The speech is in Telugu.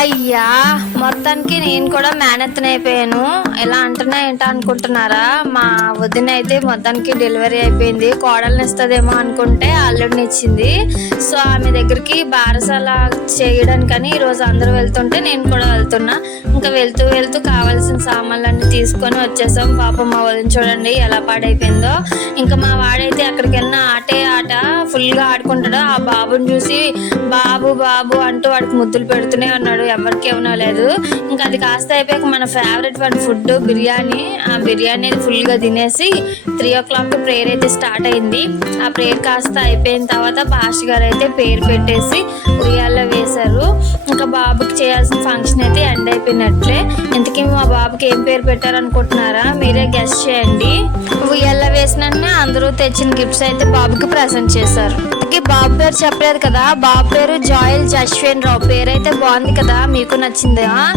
అయ్యా మొత్తానికి నేను కూడా మేనత్తన అయిపోయాను. ఎలా అంటున్నా ఏంటో అనుకుంటున్నారా? మా వదిన అయితే మొత్తానికి డెలివరీ అయిపోయింది. కోడల్ని ఇస్తుందేమో అనుకుంటే అల్లుడిని ఇచ్చింది. సో ఆమె దగ్గరికి బారసాల చేయడానికని ఈరోజు అందరూ వెళ్తుంటే నేను కూడా వెళ్తున్నా. ఇంకా వెళ్తూ వెళ్తూ కావాల్సిన సామాన్లన్నీ తీసుకొని వచ్చేసాం. పాపం మా వదిన చూడండి ఎలా పాడైపోయిందో. ఇంకా మా వాడైతే అక్కడికి వెళ్ళిన ఆటే ఆట ఫుల్గా ఆడుకుంటాడు. ఆ బాబుని చూసి బాబు బాబు అంటూ వాడికి ముద్దులు పెడుతూనే ఉన్నాడు. ఎవరికి ఇవ్వలేదు ఇంకా అది కాస్త అయిపోయాక మన ఫేవరెట్ వాడి ఫుడ్ బిర్యానీ. ఆ బిర్యానీ ఫుల్గా తినేసి త్రీ ఓ క్లాక్ ప్రేయర్ అయితే స్టార్ట్ అయింది. ఆ ప్రేయర్ కాస్త అయిపోయిన తర్వాత పాస్ట్ గారు అయితే పేరు పెట్టేసి ఉయ్యాల్లో వేశారు. ఇంకా బాబుకి చేయాల్సిన ఫంక్షన్ అయితే ఎండ్ అయిపోయినట్లే. ఇంతకీ మా బాబుకి ఏం పేరు పెట్టారనుకుంటున్నారా? మీరే గెస్ట్ చేయండి. ఉయ్యాల్లో వేసిన అందరూ తెచ్చిన గిఫ్ట్స్ అయితే బాబుకి ప్రజెంట్ చేశారు. బాబు పేరు చెప్పలేదు కదా. బాబు పేరు జాయల్ జశ్వేన్ రావు. పేరు అయితే బాగుంది కదా. మీకు నచ్చిందా?